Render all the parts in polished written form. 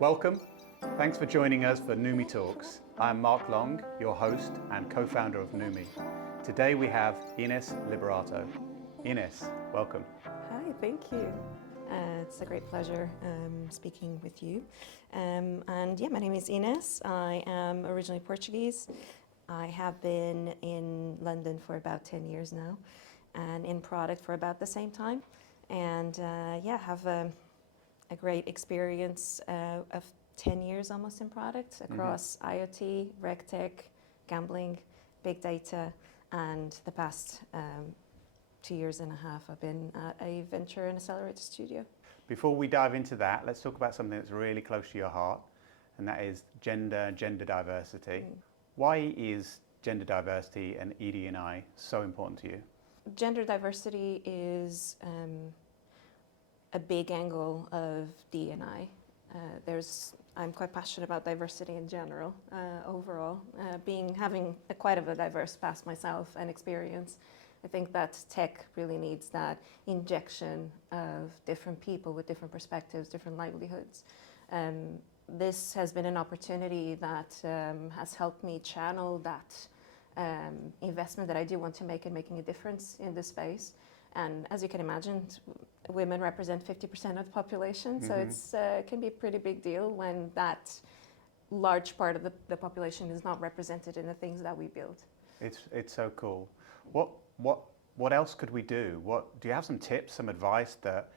Welcome. Thanks for joining us for Numi Talks. I'm Mark Long, your host and co-founder of Numi. Today we have Inês Liberato. Inês, welcome. Hi, thank you. It's a great pleasure speaking with you. My name is Inês. I am originally Portuguese. I have been in London for about 10 years now and in product for about the same time. And have a great experience of 10 years almost in product across IoT, RegTech, gambling, big data, and the past 2.5 years I've been at a venture and accelerator studio. Before we dive into that, let's talk about something that's really close to your heart, and that is gender diversity. Why is gender diversity and ED&I so important to you? Gender diversity is a big angle of D&I. I'm quite passionate about diversity in general, overall. Having quite of a diverse past myself and experience, I think that tech really needs that injection of different people with different perspectives, different livelihoods. This has been an opportunity that has helped me channel that investment that I do want to make in making a difference in this space. And as you can imagine, women represent 50% of the population, so it can be a pretty big deal when that large part of the population is not represented in the things that we build. It's so cool. What else could we do? Do you have some tips, some advice that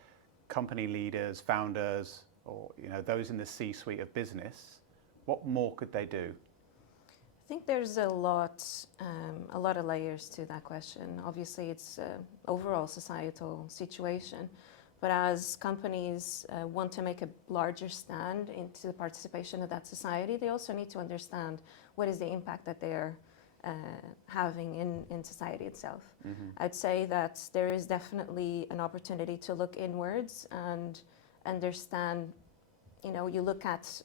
company leaders, founders, or those in the C-suite of business, what more could they do? I think there's a lot of layers to that question. Obviously, it's an overall societal situation, but as companies want to make a larger stand into the participation of that society, they also need to understand what is the impact that they're having in society itself. I'd say that there is definitely an opportunity to look inwards and understand, you look at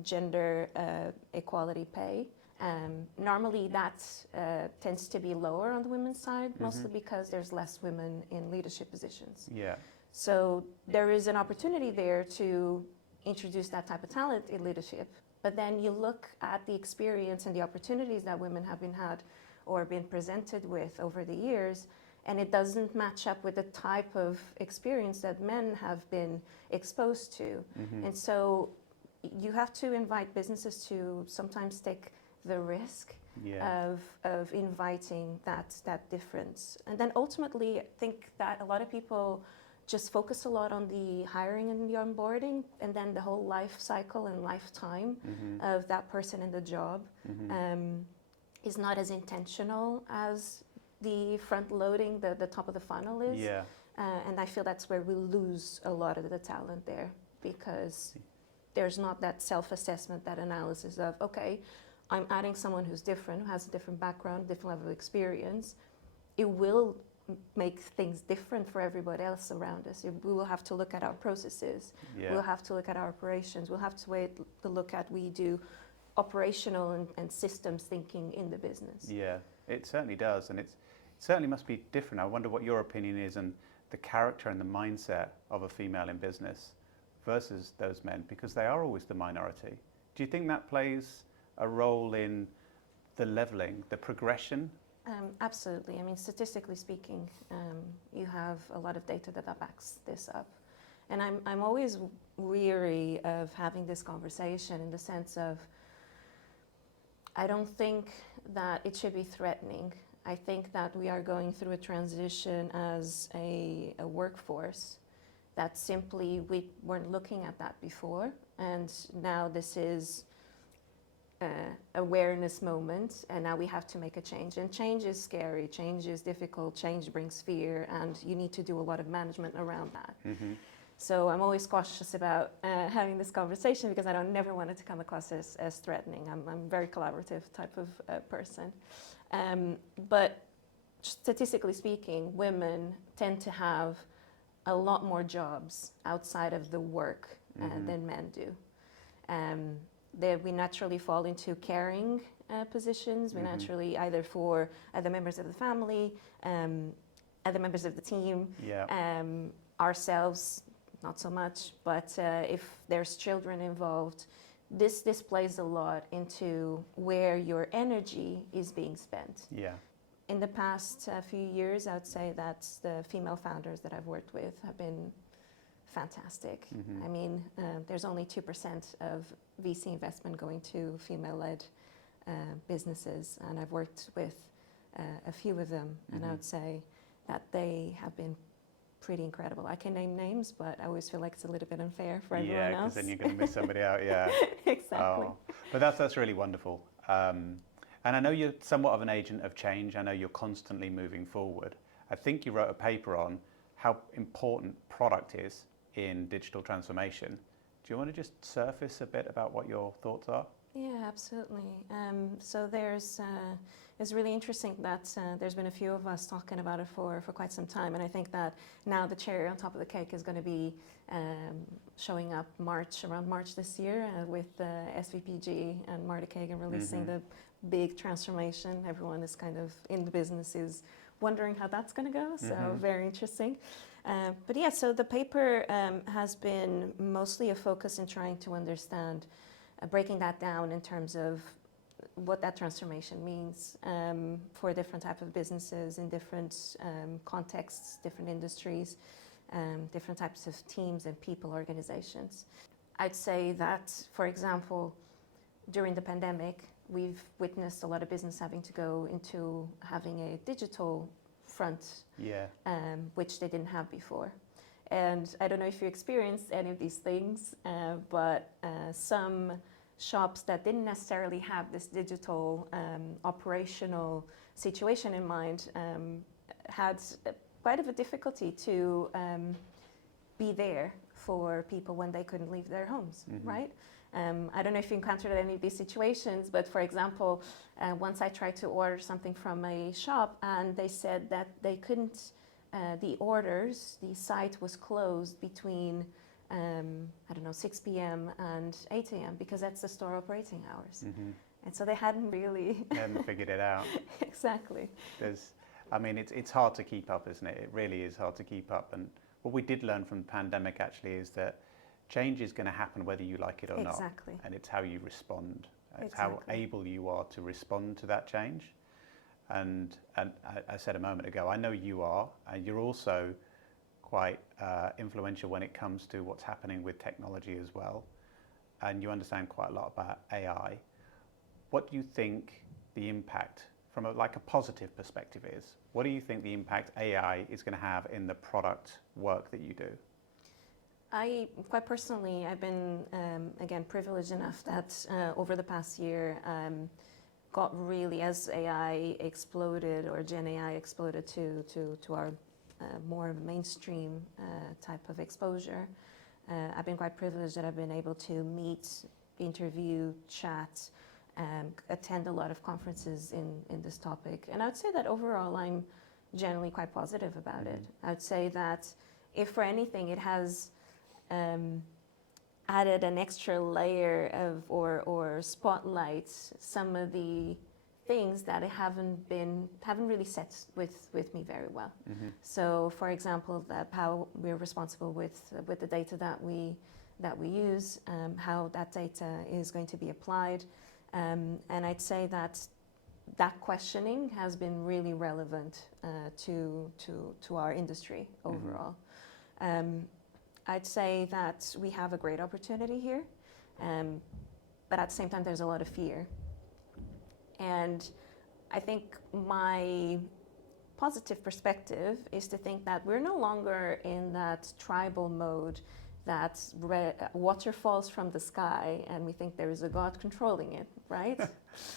gender equality pay. Normally that tends to be lower on the women's side, mostly because there's less women in leadership positions. Yeah. So there is an opportunity there to introduce that type of talent in leadership. But then you look at the experience and the opportunities that women have been presented with over the years, and it doesn't match up with the type of experience that men have been exposed to. And so you have to invite businesses to sometimes take the risk of inviting that difference. And then ultimately, I think that a lot of people just focus a lot on the hiring and the onboarding, and then the whole life cycle and lifetime of that person in the job is not as intentional as the front loading, the top of the funnel is. Yeah. And I feel that's where we lose a lot of the talent there, because there's not that self-assessment, that analysis of, okay, I'm adding someone who's different, who has a different background, different level of experience. It will make things different for everybody else around us. We will have to look at our processes. Yeah. We'll have to look at our operations. We'll have to look at we do operational and systems thinking in the business. Yeah, it certainly does, and it certainly must be different. I wonder what your opinion is on the character and the mindset of a female in business versus those men, because they are always the minority. Do you think that plays a role in the leveling, the progression? Absolutely. I mean, statistically speaking, you have a lot of data that backs this up. And I'm always weary of having this conversation in the sense of, I don't think that it should be threatening. I think that we are going through a transition as a workforce that simply we weren't looking at that before. And now this is awareness moment, and now we have to make a change. And change is scary, change is difficult, change brings fear, and you need to do a lot of management around that. So I'm always cautious about having this conversation, because I don't never want it to come across as threatening. I'm a very collaborative type of person. But statistically speaking, women tend to have a lot more jobs outside of the work than men do. We naturally fall into caring positions. We naturally, either for other members of the family, other members of the team, ourselves not so much. But if there's children involved, this plays a lot into where your energy is being spent. Yeah. In the past few years, I would say that the female founders that I've worked with have been fantastic. I mean, there's only 2% of VC investment going to female-led businesses, and I've worked with a few of them, and I would say that they have been pretty incredible. I can name names, but I always feel like it's a little bit unfair for everyone else. Yeah, because then you're going to miss somebody out, yeah. Exactly. Oh, but that's really wonderful. And I know you're somewhat of an agent of change. I know you're constantly moving forward. I think you wrote a paper on how important product is in digital transformation. Do you want to just surface a bit about what your thoughts are? Yeah, absolutely. So it's really interesting that there's been a few of us talking about it for quite some time, and I think that now the cherry on top of the cake is going to be showing up around March this year with SVPG and Marta Kagan releasing the big transformation. Everyone is kind of in the business is wondering how that's going to go, so very interesting. But yeah, so the paper has been mostly a focus in trying to understand, breaking that down in terms of what that transformation means for different type of businesses in different contexts, different industries, different types of teams and people, organizations. I'd say that, for example, during the pandemic, we've witnessed a lot of business having to go into having a digital front, which they didn't have before. And I don't know if you experienced any of these things, but some shops that didn't necessarily have this digital operational situation in mind had quite of a difficulty to be there for people when they couldn't leave their homes, right? I don't know if you encountered any of these situations, but for example, once I tried to order something from a shop and they said that they couldn't, the site was closed between, 6 p.m. and 8 a.m. because that's the store operating hours. And so they hadn't really... They hadn't figured it out. Exactly. It's hard to keep up, isn't it? It really is hard to keep up. And what we did learn from the pandemic actually is that change is going to happen whether you like it or not. Exactly. And it's how you respond. It's Exactly. how able you are to respond to that change. And I said a moment ago, I know you are, and you're also quite influential when it comes to what's happening with technology as well. And you understand quite a lot about AI. What do you think the impact, from a positive perspective is? What do you think the impact AI is going to have in the product work that you do? Quite personally, I've been, again, privileged enough that over the past year, got really, as AI exploded or Gen AI exploded to our more mainstream type of exposure, I've been quite privileged that I've been able to meet, interview, chat, attend a lot of conferences in this topic. And I would say that overall, I'm generally quite positive about it. I would say that if for anything, it has added an extra layer of or spotlights some of the things that haven't really set with me very well. So, for example, how we're responsible with the data that we use, how that data is going to be applied, and I'd say that questioning has been really relevant to our industry overall. I'd say that we have a great opportunity here, but at the same time, there's a lot of fear. And I think my positive perspective is to think that we're no longer in that tribal mode that water falls from the sky and we think there is a God controlling it, right?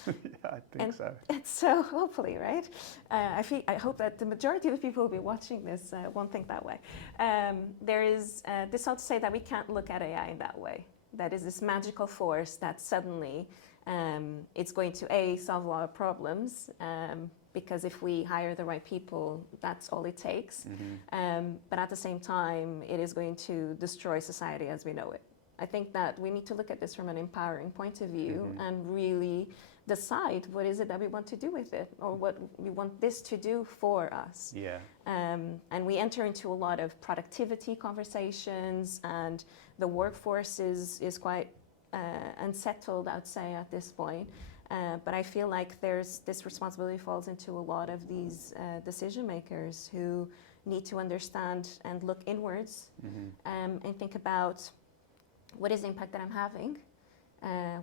Yeah, I think so. And so, hopefully, right? I hope that the majority of the people who will be watching this won't think that way. There is this ought to say that we can't look at AI in that way. That is this magical force that suddenly it's going to solve a lot of problems, because if we hire the right people, that's all it takes. But at the same time, it is going to destroy society as we know it. I think that we need to look at this from an empowering point of view and really decide what is it that we want to do with it, or what we want this to do for us. Yeah. And we enter into a lot of productivity conversations, and the workforce is quite unsettled, I'd say, at this point. But I feel like this responsibility falls into a lot of these decision makers who need to understand and look inwards and think about what is the impact that I'm having,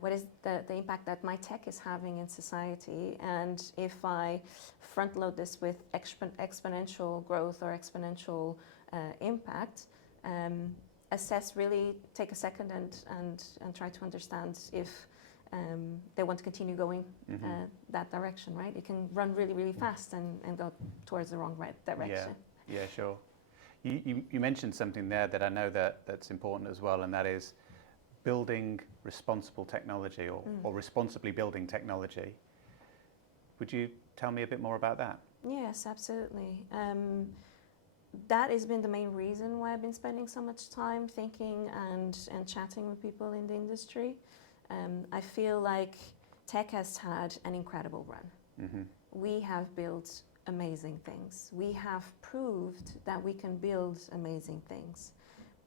what is the impact that my tech is having in society, and if I front load this with exponential growth or exponential impact, assess, really take a second and try to understand if they want to continue going that direction, right? It can run really, really fast and go towards the wrong direction. Yeah, sure. You mentioned something there that I know that's important as well, and that is building responsible technology or responsibly building technology. Would you tell me a bit more about that? Yes, absolutely. That has been the main reason why I've been spending so much time thinking and chatting with people in the industry. I feel like tech has had an incredible run. We have built amazing things. We have proved that we can build amazing things.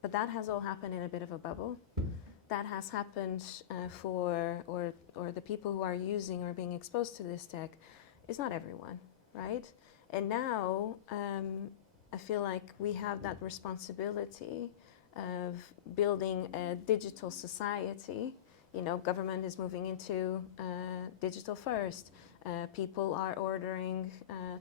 But that has all happened in a bit of a bubble. That has happened for the people who are using or being exposed to this tech is not everyone, right? And now I feel like we have that responsibility of building a digital society. You know, government is moving into digital first. People are ordering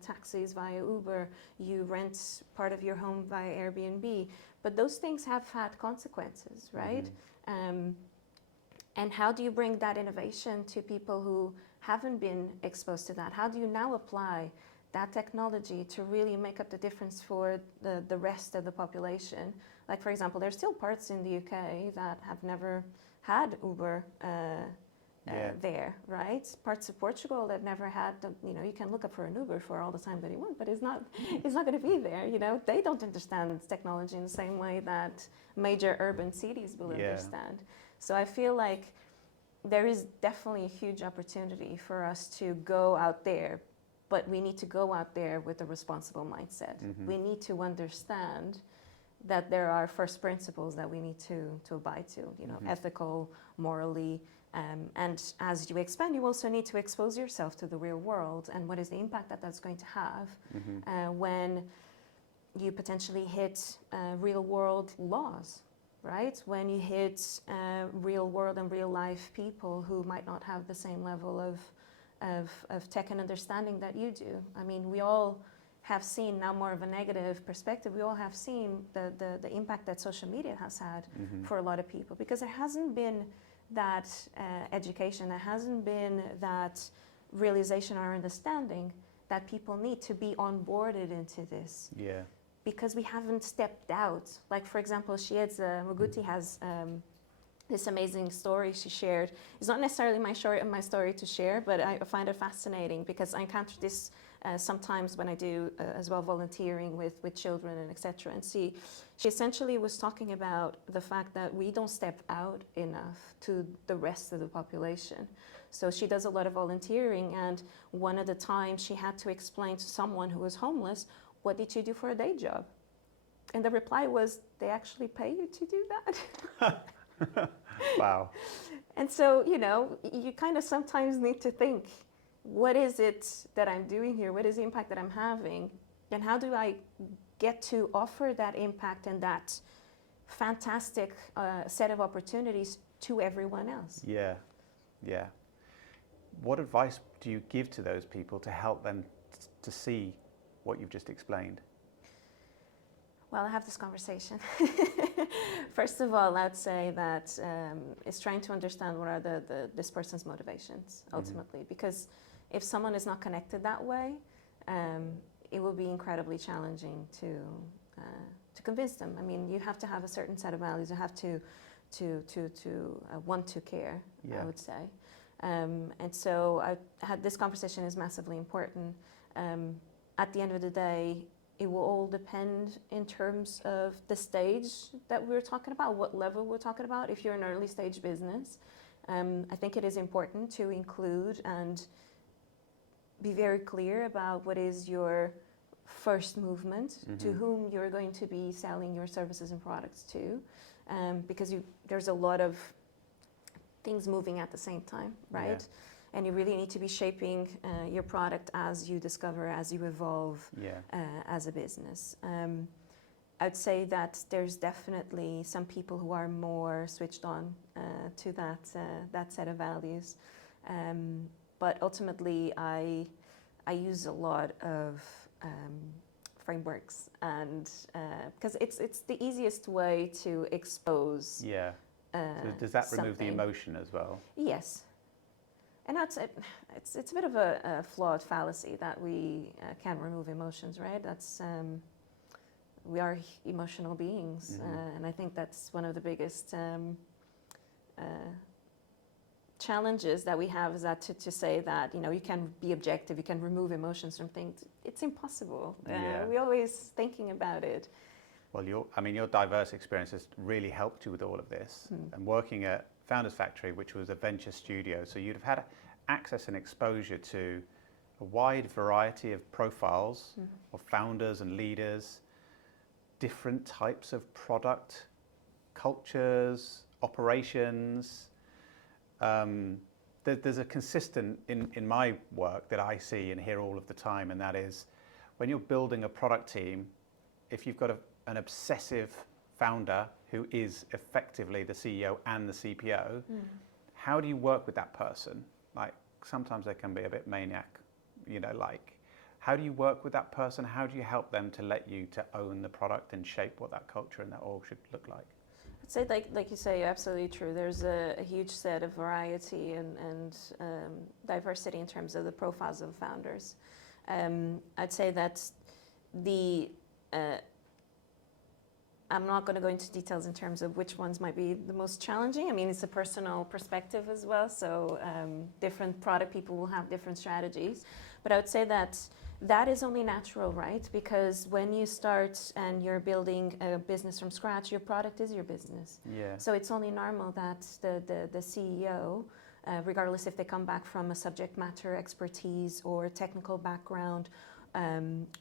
taxis via Uber. You rent part of your home via Airbnb. But those things have had consequences, right? And how do you bring that innovation to people who haven't been exposed to that? How do you now apply that technology to really make up the difference for the rest of the population? Like, for example, there's still parts in the UK that have never had Uber there, right? Parts of Portugal that never had, you can look up for an Uber for all the time that you want, but it's not going to be there, They don't understand technology in the same way that major urban cities will understand. So I feel like there is definitely a huge opportunity for us to go out there, but we need to go out there with a responsible mindset. We need to understand that there are first principles that we need to abide to, ethical, morally, and as you expand, you also need to expose yourself to the real world and what is the impact that that's going to have when you potentially hit real world laws, right? When you hit real world and real life people who might not have the same level of tech and understanding that you do. I mean, we all have seen, now more of a negative perspective, we all have seen the impact that social media has had for a lot of people, because there hasn't been that education, there hasn't been that realization or understanding that people need to be onboarded into this. Yeah. Because we haven't stepped out. Like, for example, Muguti has this amazing story she shared. It's not necessarily my story to share, but I find it fascinating because I encounter this sometimes when I do as well volunteering with children and etc. And she essentially was talking about the fact that we don't step out enough to the rest of the population. So she does a lot of volunteering, and one of the times she had to explain to someone who was homeless, what did you do for a day job? And the reply was, they actually pay you to do that? Wow. And so, you kind of sometimes need to think, what is it that I'm doing here? What is the impact that I'm having? And how do I get to offer that impact and that fantastic set of opportunities to everyone else? Yeah. What advice do you give to those people to help them to see what you've just explained? Well, I have this conversation. First of all, I'd say that it's trying to understand what are this person's motivations ultimately, because if someone is not connected that way, it will be incredibly challenging to convince them. I mean, you have to have a certain set of values. You have to want to care, I would say. And so this conversation is massively important. At the end of the day, it will all depend in terms of the stage that we're talking about, what level we're talking about. If you're an early stage business, I think it is important to include and be very clear about what is your first movement, to whom you're going to be selling your services and products to, because there's a lot of things moving at the same time, right? Yeah. And you really need to be shaping your product as you discover, as you evolve as a business. I'd say that there's definitely some people who are more switched on to that set of values. But ultimately, I use a lot of frameworks, and because it's the easiest way to expose. Yeah. So does that remove the something. emotion as well? Yes. And that's it's a bit of a flawed fallacy that we can remove emotions, right? That's we are emotional beings, and I think that's one of the biggest challenges that we have, is that to say that, you know, you can be objective, you can remove emotions from things. It's impossible. We're always thinking about it. Well, your diverse experience has really helped you with all of this. And working at Founders Factory, which was a venture studio, so you'd have had access and exposure to a wide variety of profiles of founders and leaders, different types of product, cultures, operations. There's a consistent in my work that I see and hear all of the time, and that is when you're building a product team, if you've got an obsessive founder who is effectively the CEO and the CPO, how do you work with that person? Like, sometimes they can be a bit maniac, you know, like, how do you work with that person? How do you help them to let you to own the product and shape what that culture and that org should look like? I'd say, like you say, absolutely true. There's a huge set of variety and diversity in terms of the profiles of founders. I'd say that I'm not going to go into details in terms of which ones might be the most challenging. I mean, it's a personal perspective as well, so different product people will have different strategies. But I would say that is only natural, right? Because when you start and you're building a business from scratch, your product is your business. Yeah. So it's only normal that the CEO, regardless if they come back from a subject matter expertise or technical background,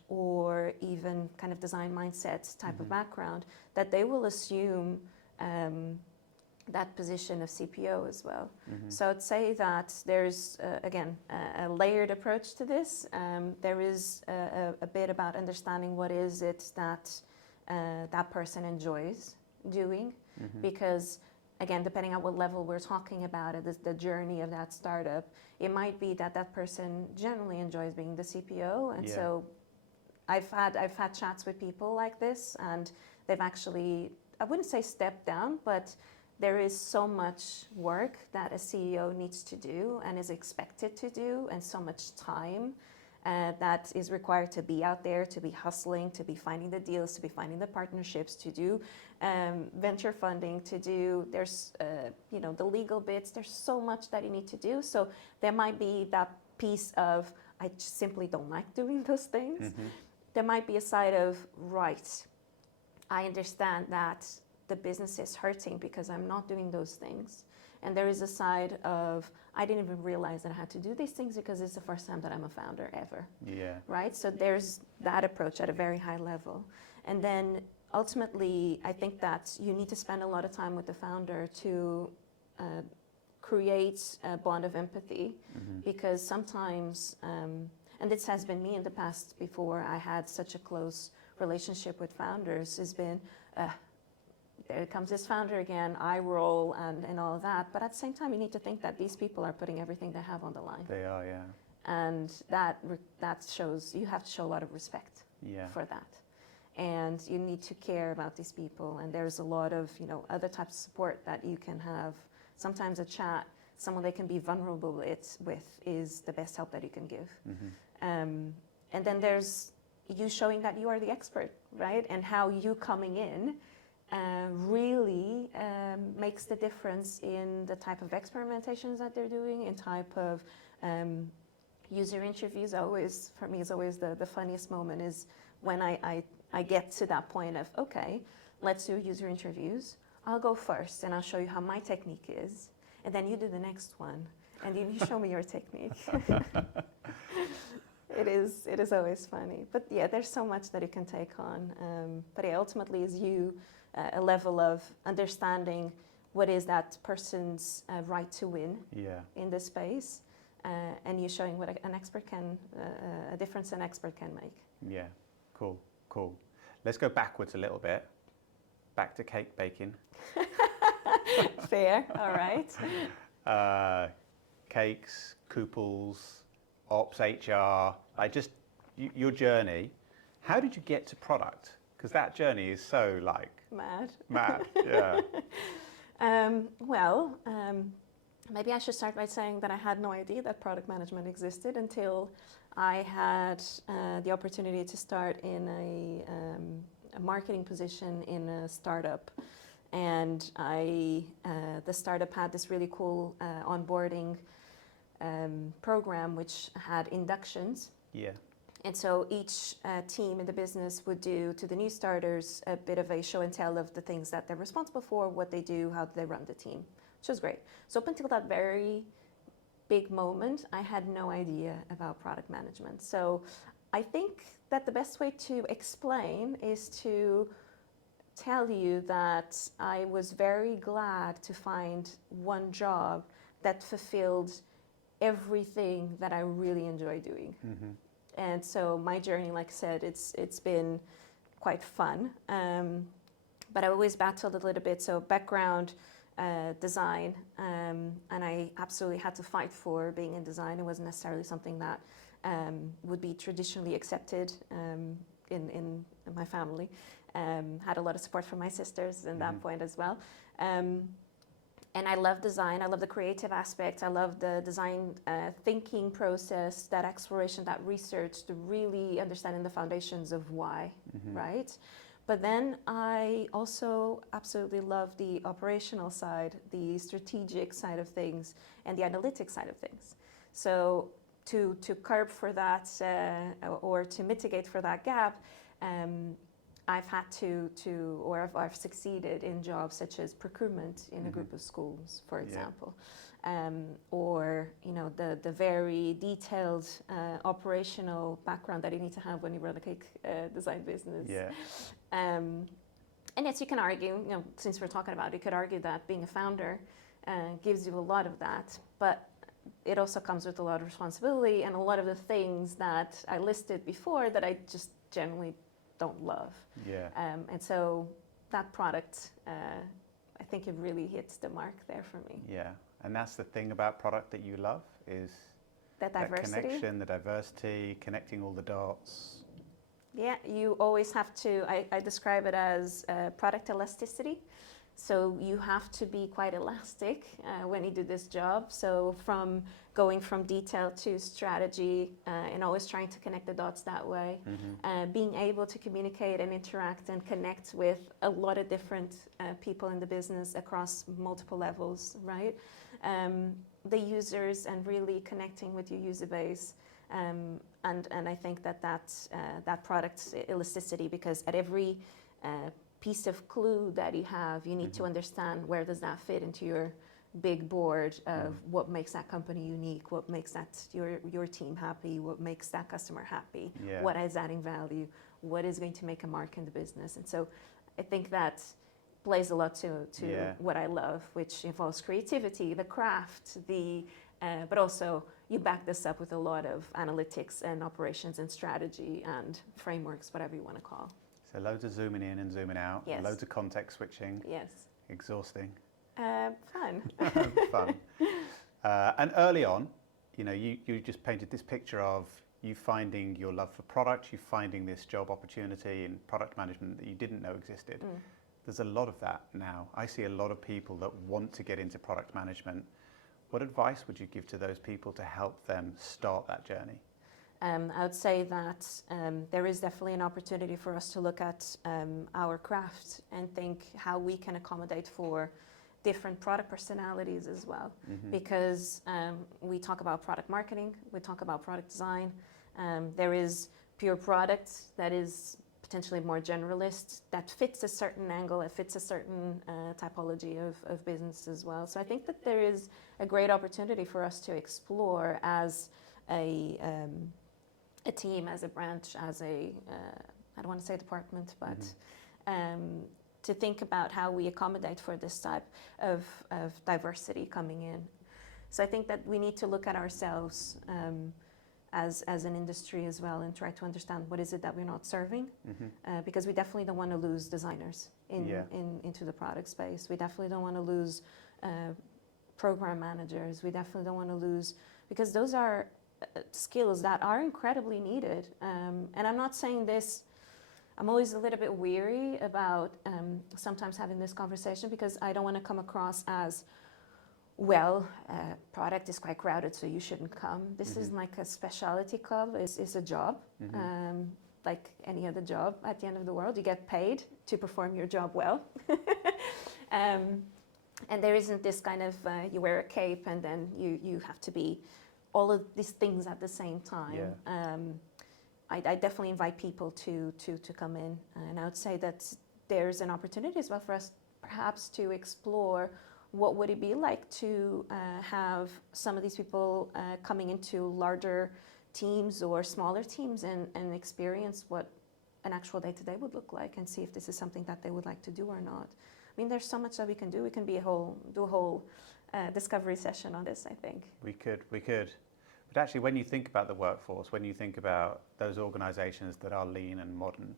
or even kind of design mindset type of background, that they will assume that position of CPO as well. So I'd say that there's, again, a layered approach to this. There is a bit about understanding what is it that that person enjoys doing, because again, depending on what level we're talking about, the journey of that startup, it might be that that person generally enjoys being the CPO, and so I've had chats with people like this, and they've actually, I wouldn't say stepped down, but there is so much work that a CEO needs to do and is expected to do, and so much time that is required to be out there, to be hustling, to be finding the deals, to be finding the partnerships, to do venture funding, to do, there's, the legal bits, there's so much that you need to do. So there might be that piece of, I just simply don't like doing those things. There might be a side of, right, I understand that the business is hurting because I'm not doing those things. And there is a side of, I didn't even realize that I had to do these things because it's the first time that I'm a founder ever. Yeah. Right? So there's that approach at a very high level. And then ultimately, I think that you need to spend a lot of time with the founder to create a bond of empathy, because sometimes, and this has been me in the past before I had such a close relationship with founders, has been, there comes this founder again, eye roll and all of that. But at the same time, you need to think that these people are putting everything they have on the line. They are, yeah. And that shows, you have to show a lot of respect for that. And you need to care about these people. And there's a lot of, other types of support that you can have. Sometimes a chat, someone they can be vulnerable with is the best help that you can give. And then there's you showing that you are the expert, right? And how you coming in really makes the difference in the type of experimentations that they're doing, in type of user interviews. For me, is always the funniest moment is when I get to that point of, okay, let's do user interviews. I'll go first and I'll show you how my technique is. And then you do the next one. And then you show me your technique. It is always funny. But yeah, there's so much that you can take on. But yeah, ultimately is a level of understanding what is that person's right to win in this space. And you showing what an expert can, a difference an expert can make. Yeah, cool. Let's go backwards a little bit. Back to cake baking. Fair, all right. Cakes, couples, ops, HR. Your journey. How did you get to product? Because that journey is so mad. Yeah. Maybe I should start by saying that I had no idea that product management existed until I had the opportunity to start in a marketing position in a startup. And the startup had this really cool onboarding program which had inductions. Yeah. And so each team in the business would do to the new starters a bit of a show and tell of the things that they're responsible for, what they do, how they run the team, which was great. So up until that very big moment, I had no idea about product management. So I think that the best way to explain is to tell you that I was very glad to find one job that fulfilled everything that I really enjoy doing. Mm-hmm. And so my journey, like I said, it's been quite fun. But I always battled a little bit. So background, design, and I absolutely had to fight for being in design. It wasn't necessarily something that would be traditionally accepted in my family. Had a lot of support from my sisters in that point as well. And I love design. I love the creative aspect. I love the design thinking process, that exploration, that research, to really understanding the foundations of why, right? But then I also absolutely love the operational side, the strategic side of things, and the analytics side of things. So to curb for that or to mitigate for that gap, I've had or I've succeeded in jobs such as procurement in a group of schools, for example, or the very detailed operational background that you need to have when you run a cake design business. Yeah. And yes, you can argue, since we're talking about it, you could argue that being a founder gives you a lot of that, but it also comes with a lot of responsibility and a lot of the things that I listed before that I just generally don't love. Yeah. And so that product, I think it really hits the mark there for me. Yeah. And that's the thing about product that you love is that diversity. That connection, the diversity, connecting all the dots. Yeah, you always have to, I describe it as product elasticity. So you have to be quite elastic when you do this job. So from going from detail to strategy and always trying to connect the dots that way, being able to communicate and interact and connect with a lot of different people in the business across multiple levels, right? The users and really connecting with your user base. And I think that product elasticity, because at every piece of clue that you have, you need to understand where does that fit into your big board of what makes that company unique, what makes that your team happy, what makes that customer happy, what is adding value, what is going to make a mark in the business. And so I think that plays a lot to what I love, which involves creativity, the craft, but also you back this up with a lot of analytics and operations and strategy and frameworks, whatever you want to call. So loads of zooming in and zooming out, loads of context switching. Yes. Exhausting. Fun. Fun. And early on, you just painted this picture of you finding your love for product, you finding this job opportunity in product management that you didn't know existed. There's a lot of that now. I see a lot of people that want to get into product management. What advice would you give to those people to help them start that journey? I would say that there is definitely an opportunity for us to look at our craft and think how we can accommodate for different product personalities as well. Because we talk about product marketing, we talk about product design. There is pure product that is potentially more generalist, that fits a certain angle, it fits a certain typology of business as well. So I think that there is a great opportunity for us to explore as a team, as a branch, as a, I don't want to say department, but to think about how we accommodate for this type of diversity coming in. So I think that we need to look at ourselves as an industry as well and try to understand what is it that we're not serving, because we definitely don't want to lose designers into the product space. We definitely don't want to lose program managers. We definitely don't want to lose, because those are skills that are incredibly needed. And I'm not saying this, I'm always a little bit weary about sometimes having this conversation, because I don't want to come across as, well, product is quite crowded, so you shouldn't come. This is like a specialty club. It's a job, like any other job at the end of the world. You get paid to perform your job well. And there isn't this kind of, you wear a cape and then you have to be all of these things at the same time. Yeah. I definitely invite people to come in. And I would say that there's an opportunity as well for us perhaps to explore what would it be like to have some of these people coming into larger teams or smaller teams and experience what an actual day-to-day would look like, and see if this is something that they would like to do or not. I mean, there's so much that we can do. We can do a whole discovery session on this, I think. We could. But actually, when you think about the workforce, when you think about those organisations that are lean and modern,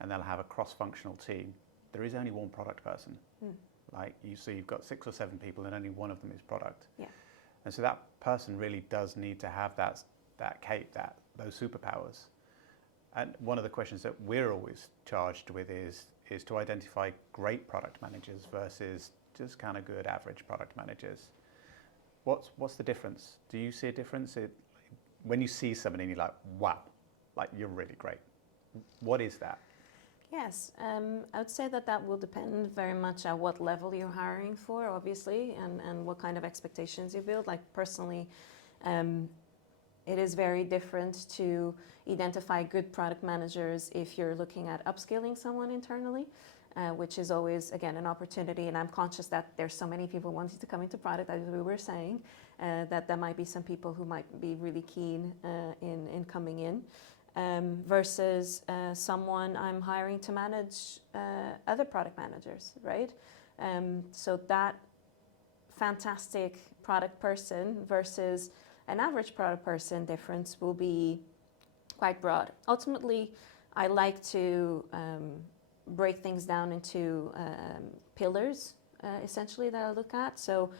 and they'll have a cross-functional team, there is only one product person. Like you've got 6 or 7 people, and only one of them is product. Yeah. And so that person really does need to have that cape, those superpowers. And one of the questions that we're always charged with is to identify great product managers versus just kind of good average product managers. What's the difference? Do you see a difference when you see somebody and you're like, wow, like you're really great? What is that? Yes, I would say that will depend very much at what level you're hiring for, obviously, and what kind of expectations you build. Like personally, it is very different to identify good product managers if you're looking at upskilling someone internally, which is always, again, an opportunity. And I'm conscious that there's so many people wanting to come into product, as we were saying, that there might be some people who might be really keen in coming in. Versus someone I'm hiring to manage other product managers, right? So that fantastic product person versus an average product person difference will be quite broad. Ultimately, I like to break things down into pillars, essentially, that I look at. So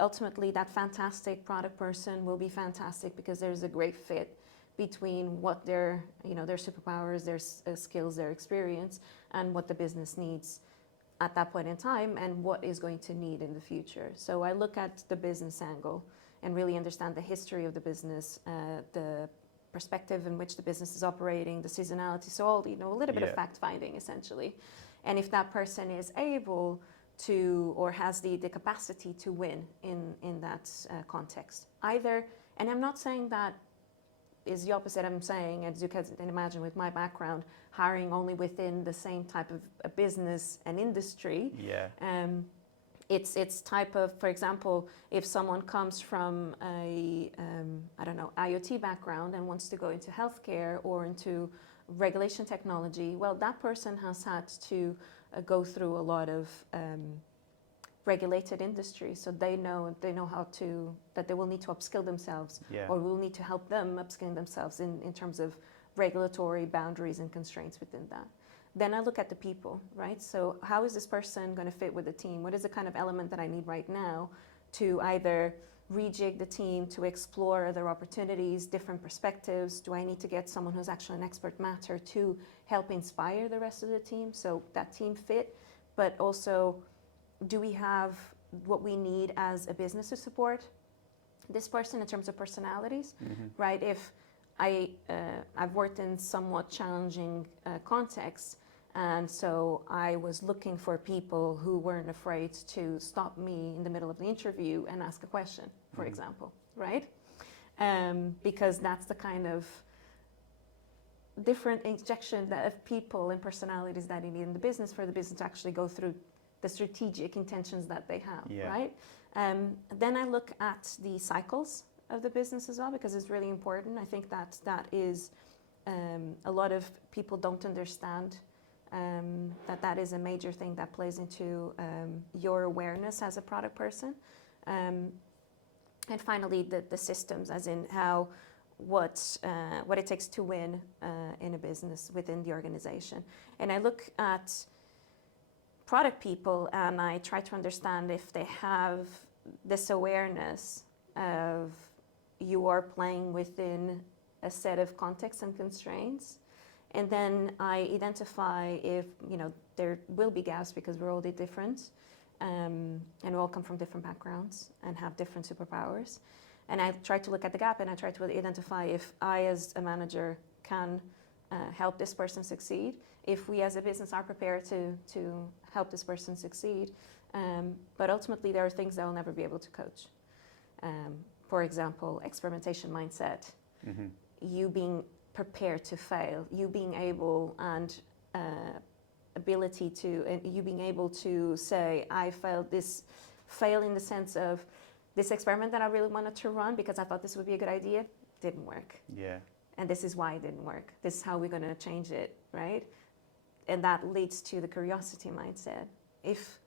ultimately, that fantastic product person will be fantastic because there's a great fit between what their superpowers, their skills, their experience, and what the business needs at that point in time, and what is going to need in the future. So I look at the business angle and really understand the history of the business, the perspective in which the business is operating, the seasonality, so all, a little bit of fact finding essentially. And if that person is able to, or has the capacity to win in that context, either, and I'm not saying that is the opposite. I'm saying, as you can imagine with my background, hiring only within the same type of a business and industry. Yeah. It's type of, for example, if someone comes from a, IoT background and wants to go into healthcare or into regulation technology, well, that person has had to go through a lot of regulated industry, so they know how to, that they will need to upskill themselves, or we'll need to help them upskill themselves in terms of regulatory boundaries and constraints within that. Then I look at the people, right? So how is this person going to fit with the team? What is the kind of element that I need right now to either rejig the team, to explore other opportunities, different perspectives? Do I need to get someone who's actually an expert matter to help inspire the rest of the team? So that team fit, but also, do we have what we need as a business to support this person in terms of personalities, right? If I've worked in somewhat challenging contexts, and so I was looking for people who weren't afraid to stop me in the middle of the interview and ask a question, for example, right? Because that's the kind of different injection of people and personalities that you need in the business for the business to actually go through the strategic intentions that they have, Yeah. right? Then I look at the cycles of the business as well, because it's really important. I think that is a lot of people don't understand that is a major thing that plays into your awareness as a product person. And finally, the systems, as in what it takes to win in a business within the organization. And I look at product people and I try to understand if they have this awareness of you are playing within a set of contexts and constraints. And then I identify if, there will be gaps because we're all different. And we all come from different backgrounds and have different superpowers. And I try to look at the gap and I try to identify if I as a manager can help this person succeed, if we as a business are prepared to help this person succeed. But ultimately there are things that I'll never be able to coach. For example, experimentation mindset, you being prepared to fail, you being able and ability to, and you being able to say, I fail in the sense of this experiment that I really wanted to run because I thought this would be a good idea, didn't work. Yeah. And this is why it didn't work. This is how we're going to change it, right? And that leads to the curiosity mindset. If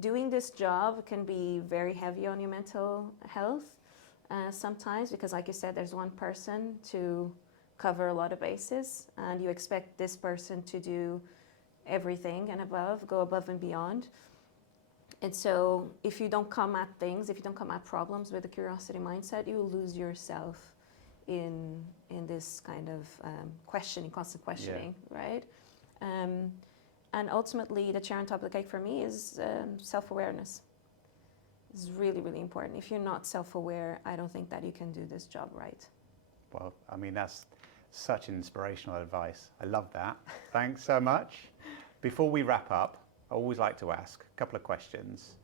doing this job can be very heavy on your mental health sometimes, because like you said, there's one person to cover a lot of bases and you expect this person to do everything and go above and beyond. And so if you don't come at things, if you don't come at problems with a curiosity mindset, you will lose yourself in this kind of constant questioning, right? And ultimately, the cherry on top of the cake for me is self-awareness. It's really, really important. If you're not self-aware, I don't think that you can do this job right. Well, I mean, that's such inspirational advice. I love that. Thanks so much. Before we wrap up, I always like to ask a couple of questions.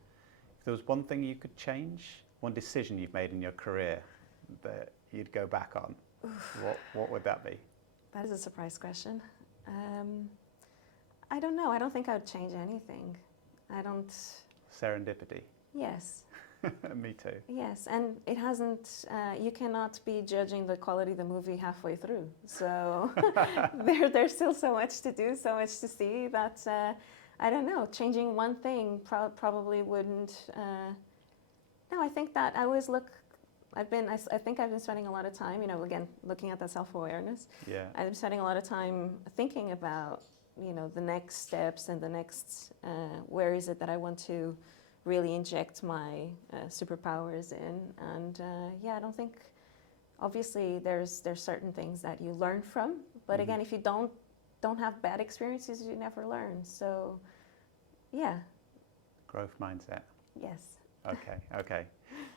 If there was one thing you could change, one decision you've made in your career that you'd go back on, what would that be? That is a surprise question. I don't know. I don't think I would change anything. I don't... Serendipity. Yes. Me too. Yes, and it hasn't, you cannot be judging the quality of the movie halfway through. So there's still so much to do, so much to see that, I don't know, changing one thing probably wouldn't, no, I think that I always look, I think I've been spending a lot of time, again, looking at that self-awareness. Yeah. I've been spending a lot of time thinking about, the next steps and the next, where is it that I want to really inject my superpowers in. And I don't think, obviously there's certain things that you learn from, but again, if you don't have bad experiences, you never learn. So yeah. Growth mindset. Yes. Okay.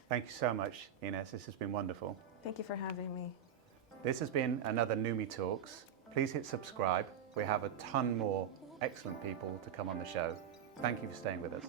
Thank you so much, Inês. This has been wonderful. Thank you for having me. This has been another Numi Talks. Please hit subscribe. We have a ton more excellent people to come on the show. Thank you for staying with us.